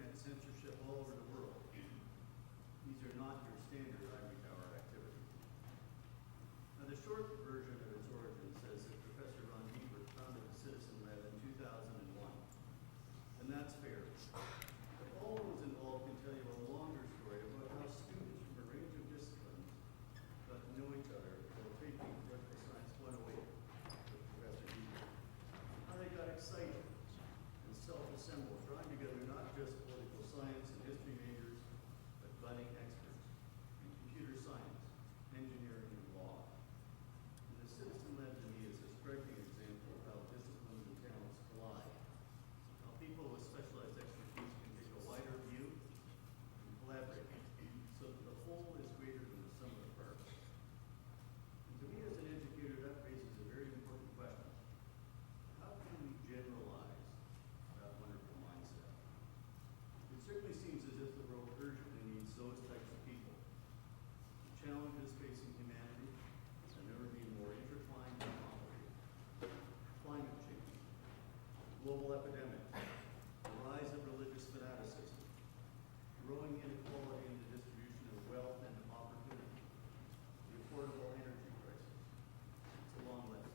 internet censorship all over the world. These are not your standard ivory tower activities. Now, the short version of its origin says that Professor Ron Niebuhr founded the Citizen Lab in 2001. And that's fair. But all those involved can tell you a longer story about how students from a range of disciplines got to know each other while taking Political Science 108 with Professor Niebuhr. How they got excited and self-assembled, drawing together not just political science and history majors, but budding experts in computer science, engineering, and law. And the Citizen Lab to me is a striking example of how disciplines and talents collide. How people with specialized expertise can take a wider view and collaborate so that the whole is greater than the sum of the parts. And to me as an educator, that raises a very important question. How can we generalize that wonderful mindset? It certainly seems as if the world urgently needs those types of people. The challenges facing humanity have never been more intertwined and complicated. Climate change, global epidemic, the rise of religious fanaticism, growing inequality in the distribution of wealth and opportunity, the affordable energy crisis. It's a long list.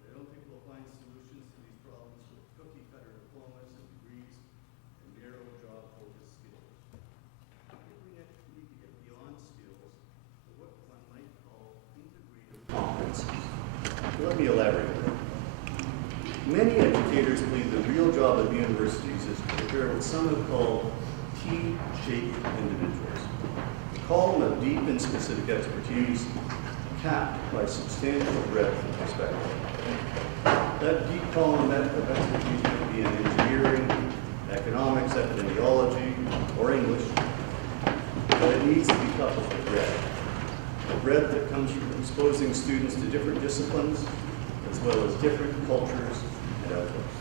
And I don't think we'll find solutions to these problems with cookie-cutter diplomas and degrees and narrow job-focused skills. I think we need to get beyond skills to what one might call integrative competencies. Let me elaborate a bit. Many educators believe the real job of universities is to prepare what some have called T-shaped individuals. A column of deep and specific expertise capped by substantial breadth of perspective. That deep column of expertise may be in engineering, economics, epidemiology, or English, but it needs to be coupled with breadth. A breadth that comes from exposing students to different disciplines, as well as different cultures and outlooks.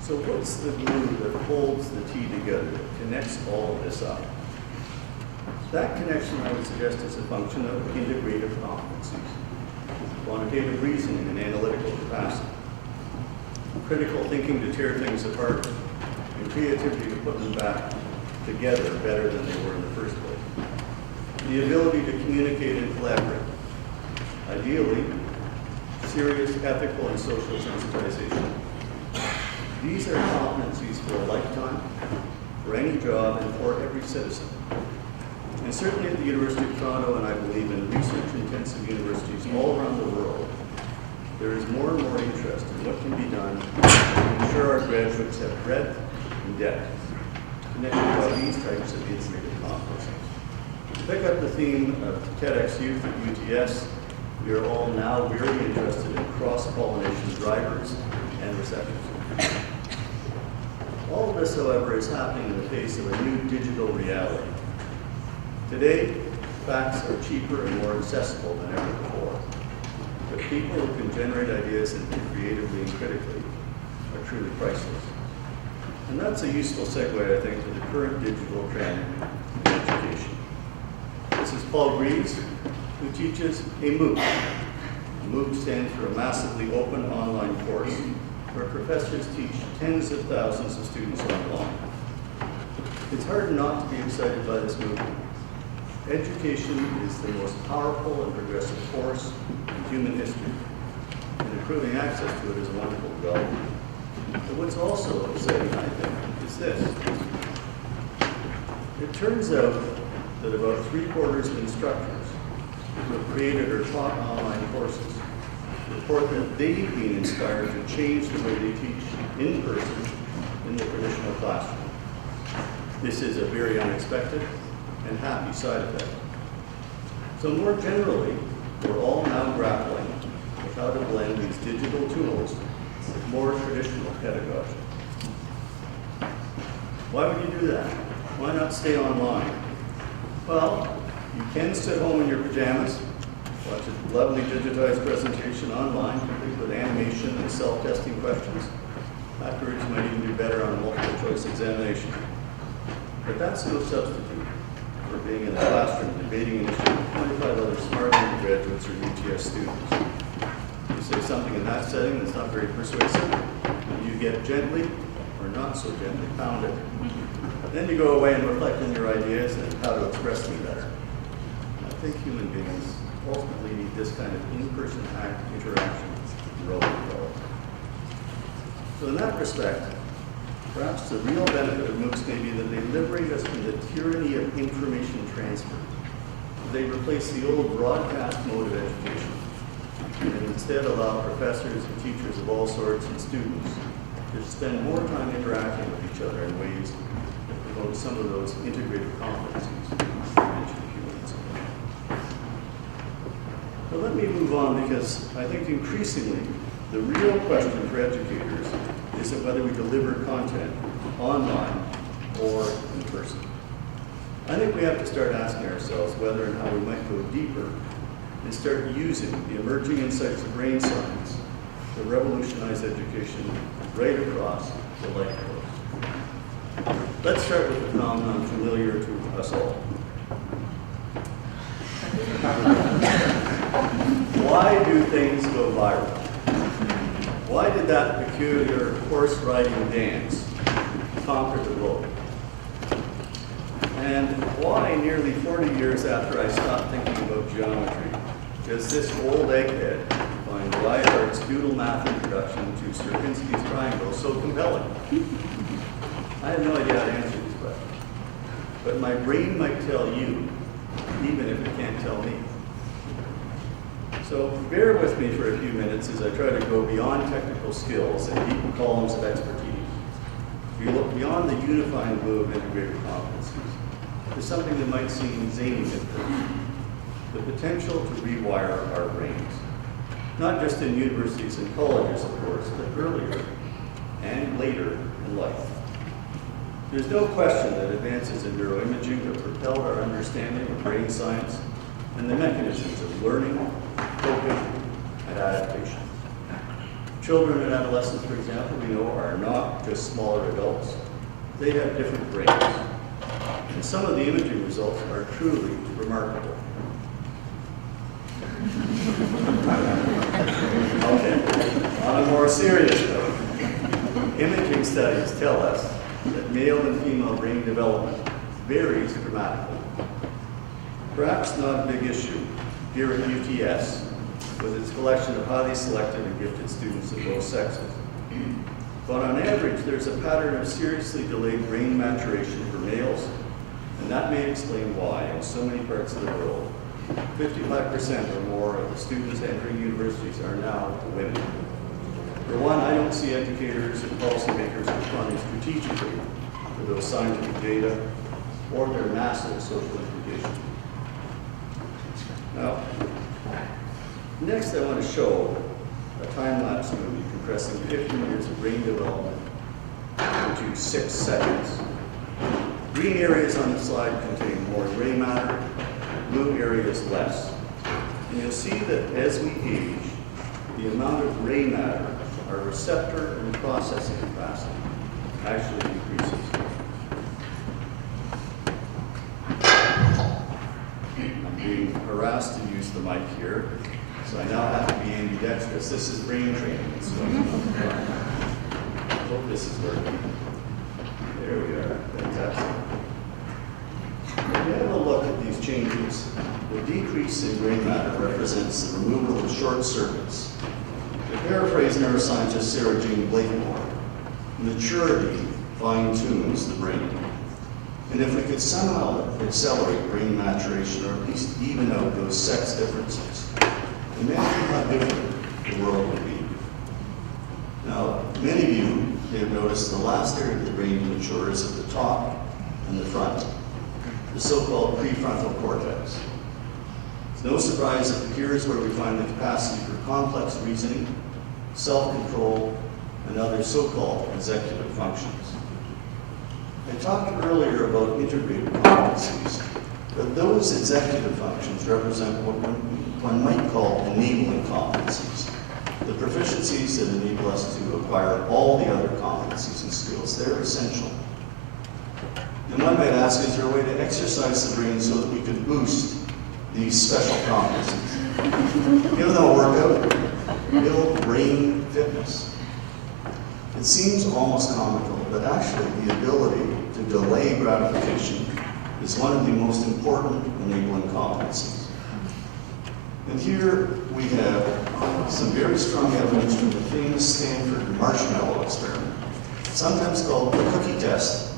So what's the glue that holds the T together, that connects all of this up? That connection, I would suggest, is a function of integrative competencies, quantitative reasoning and analytical capacity, critical thinking to tear things apart, and creativity to put them back together better than they were in the first place. The ability to communicate and collaborate. Ideally, serious ethical and social sensitization. These are competencies for a lifetime, for any job, and for every citizen. And certainly at the University of Toronto, and I believe in research-intensive universities all around the world, there is more and more interest in what can be done to ensure our graduates have breadth and depth, connected by these types of integrated competencies. To pick up the theme of TEDxYouth UTS, we are all now very interested in cross-pollination drivers and receptors. All of this, however, is happening in the face of a new digital reality. Today, facts are cheaper and more accessible than ever before. But people who can generate ideas and think creatively and critically are truly priceless. And that's a useful segue, I think, to the current digital trend in education. This is Paul Greaves, who teaches a MOOC. MOOC stands for a massively open online course where professors teach tens of thousands of students online. It's hard not to be excited by this movement. Education is the most powerful and progressive force in human history, and improving access to it is a wonderful development. But what's also exciting, I think, is this. It turns out that about 3/4 of instructors who have created or taught online courses report that they've been inspired to change the way they teach in person in the traditional classroom. This is a very unexpected and happy side effect. So more generally, we're all now grappling with how to blend these digital tools with more traditional pedagogy. Why would you do that? Why not stay online? Well, you can sit home in your pajamas, watch a lovely digitized presentation online, complete with animation and self-testing questions. Afterwards, you might even do better on a multiple choice examination. But that's no substitute for being in a classroom debating an issue with 25 other smart undergraduates or UTS students. You say something in that setting that's not very persuasive, you get gently or or not so gently pounded. Then you go away and reflect on your ideas and how to express them better. I think human beings ultimately need this kind of in-person interaction in role development. So in that respect, perhaps the real benefit of MOOCs may be that they liberate us from the tyranny of information transfer. They replace the old broadcast mode of education and instead allow professors and teachers of all sorts and students to spend more time interacting with each other in ways that promote some of those integrated competencies I mentioned a few minutes ago. But let me move on, because I think increasingly the real question for educators is that whether we deliver content online or in person. I think we have to start asking ourselves whether and how we might go deeper and start using the emerging insights of brain science to revolutionize education right across the life course. Let's start with the phenomenon familiar to us all. Why do things go viral? Why did that peculiar horse riding dance conquer the globe? And why, nearly 40 years after I stopped thinking about geometry, does this old egghead find Weihart's doodle math introduction to Stravinsky's triangle so compelling? I have no idea how to answer these questions, but my brain might tell you, even if it can't tell me. So bear with me for a few minutes as I try to go beyond technical skills and deep columns of expertise. We look beyond the unifying glue of integrated competencies to something that might seem zany at first: the potential to rewire our brains. Not just in universities and colleges, of course, but earlier and later in life. There's no question that advances in neuroimaging have propelled our understanding of brain science and the mechanisms of learning, coping, and adaptation. Children and adolescents, for example, we know are not just smaller adults. They have different brains. And some of the imaging results are truly remarkable. Okay, on a more serious note, imaging studies tell us that male and female brain development varies dramatically. Perhaps not a big issue here at UTS with its collection of highly selected and gifted students of both sexes. But on average, there's a pattern of seriously delayed brain maturation for males, and that may explain why in so many parts of the world, 55% or more of the students entering universities are now women. For one, I don't see educators and policymakers responding strategically to those scientific data or their massive social implications. Now, next I want to show a time-lapse movie compressing 15 years of brain development into 6 seconds. Green areas on the slide contain more gray matter, blue areas less. And you'll see that as we age, the amount of gray matter, our receptor and processing capacity, actually increases. I'm being harassed to use the mic here, so I now have to be ambidextrous. This is brain training, so I hope this is working. There we are. Fantastic. If you have a look at these changes, the decrease in gray matter represents the removal of short circuits. To paraphrase neuroscientist Sarah Jane Blakemore, maturity fine-tunes the brain. And if we could somehow accelerate brain maturation, or at least even out those sex differences, imagine how different the world would be. Now, many of you may have noticed the last area of the brain to mature is at the top and the front, the so-called prefrontal cortex. It's no surprise that here is where we find the capacity for complex reasoning, self-control, and other so-called executive functions. I talked earlier about integrated competencies, but those executive functions represent what one might call enabling competencies, the proficiencies that enable us to acquire all the other competencies and skills. They're essential. And one might ask, is there a way to exercise the brain so that we could boost these special competencies? Give them a workout, build brain fitness. It seems almost comical, but actually the ability to delay gratification is one of the most important enabling competencies. And here we have some very strong evidence from the famous Stanford marshmallow experiment, sometimes called the cookie test,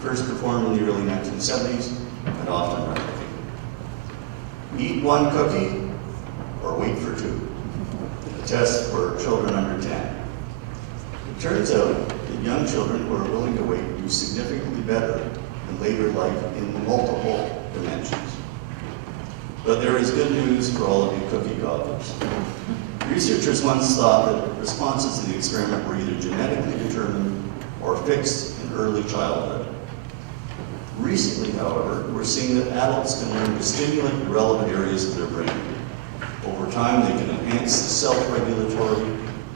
first performed in the early 1970s and often replicated. Eat one cookie or wait for two. A test for children under 10. It turns out that young children who are willing to wait do significantly better in later life in multiple dimensions. But there is good news for all of you cookie gobblers. Researchers once thought that responses to the experiment were either genetically determined or fixed in early childhood. Recently, however, we're seeing that adults can learn to stimulate the relevant areas of their brain. Over time, they can enhance the self-regulatory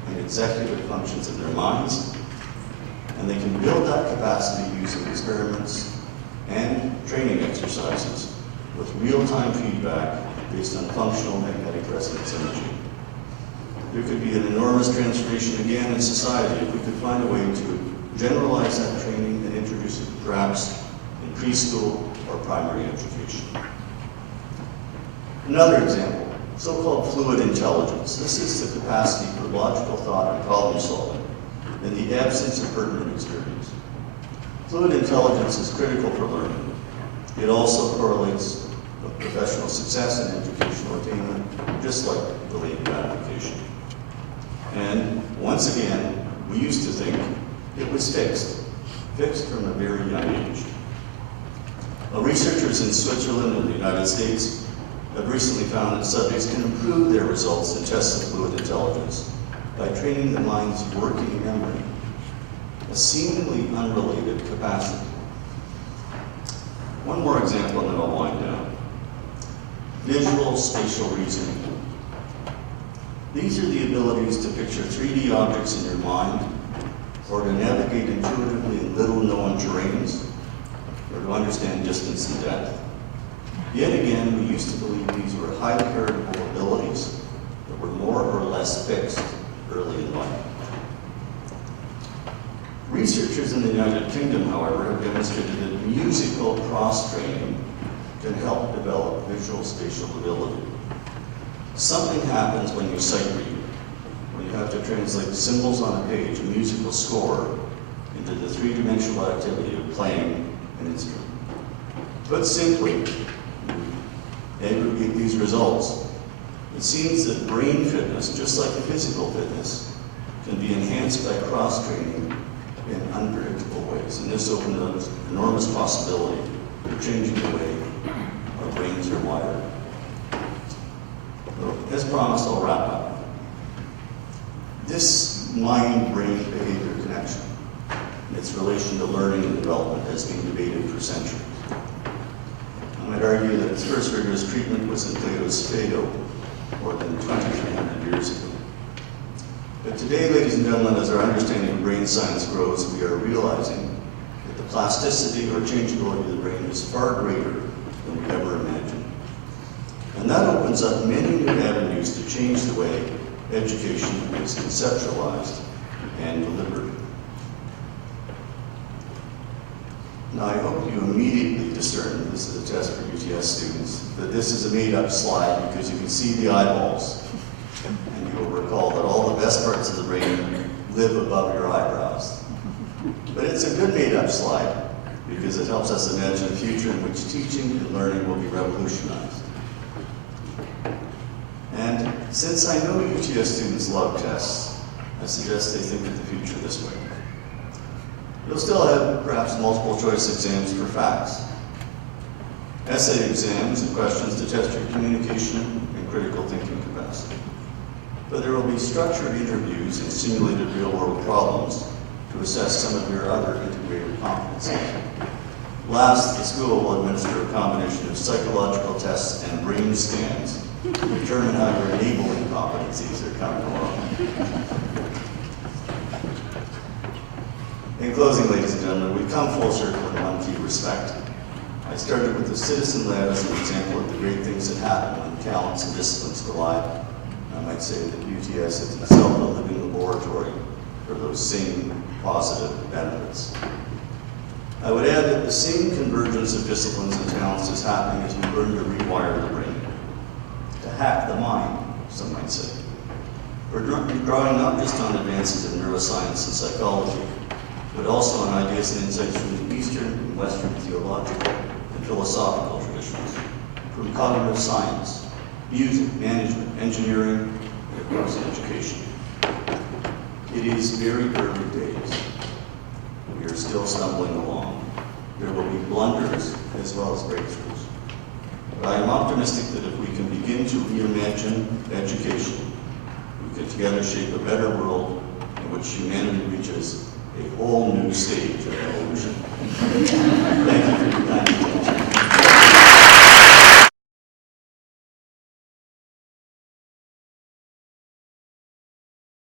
and executive functions of their minds, and they can build that capacity using experiments and training exercises with real-time feedback based on functional magnetic resonance imaging. There could be an enormous transformation again in society if we could find a way to generalize that training and introduce it perhaps in preschool or primary education. Another example, so-called fluid intelligence. This is the capacity for logical thought and problem solving in the absence of pertinent experience. Fluid intelligence is critical for learning. It also correlates with professional success and educational attainment, just like delayed gratification. And once again, we used to think it was fixed from a very young age. Researchers in Switzerland and the United States have recently found that subjects can improve their results in tests of fluid intelligence by training the mind's working memory, a seemingly unrelated capacity. One more example and then I'll wind down. Visual spatial reasoning. These are the abilities to picture 3D objects in your mind, or to navigate intuitively in little-known terrains, or to understand distance and depth. Yet again, we used to believe these were highly heritable abilities that were more or less fixed early in life. Researchers in the United Kingdom, however, have demonstrated that musical cross-training can help develop visual spatial ability. Something happens when you sight read, when you have to translate symbols on a page, a musical score, into the three-dimensional activity of playing an instrument. Put simply, aggregate these results, it seems that brain fitness, just like physical fitness, can be enhanced by cross-training in unpredictable ways. And this opens up an enormous possibility for changing the way our brains are wired. So, as promised, I'll wrap up. This mind-brain behavior connection and its relation to learning and development has been debated for centuries. I might argue that its first rigorous treatment was in Plato's Phaedo more than 2,300 years ago. But today, ladies and gentlemen, as our understanding of brain science grows, we are realizing that the plasticity or changeability of the brain is far greater than we ever imagined. And that opens up many new avenues to change the way education is conceptualized and delivered. Now, I hope you immediately discern, this is a test for UTS students, that this is a made-up slide because you can see the eyeballs. And you will recall that all the best parts of the brain live above your eyebrows. But it's a good made-up slide because it helps us imagine a future in which teaching and learning will be revolutionized. And since I know UTS students love tests, I suggest they think of the future this way. You'll still have perhaps multiple choice exams for facts, essay exams and questions to test your communication and critical thinking capacity. But there will be structured interviews and simulated real-world problems to assess some of your other integrated competencies. Last, the school will administer a combination of psychological tests and brain scans to determine how your enabling competencies are coming along. In closing, ladies and gentlemen, we've come full circle in one key respect. I started with the citizen lab as an example of the great things that happen when talents and disciplines collide. I might say that UTS is itself a living laboratory for the those same positive benefits. I would add that the same convergence of disciplines and talents is happening as we learn to rewire the brain, to hack the mind, some might say. We're drawing not just on advances in neuroscience and psychology, but also on ideas and insights from the Eastern and Western theological and philosophical traditions, from cognitive science, music, management, engineering, and of course education. It is very early days. We are still stumbling along. There will be blunders as well as breakthroughs. But I am optimistic that if we can begin to reimagine education, we can together shape a better world in which humanity reaches a whole new stage of evolution. Thank you for your time.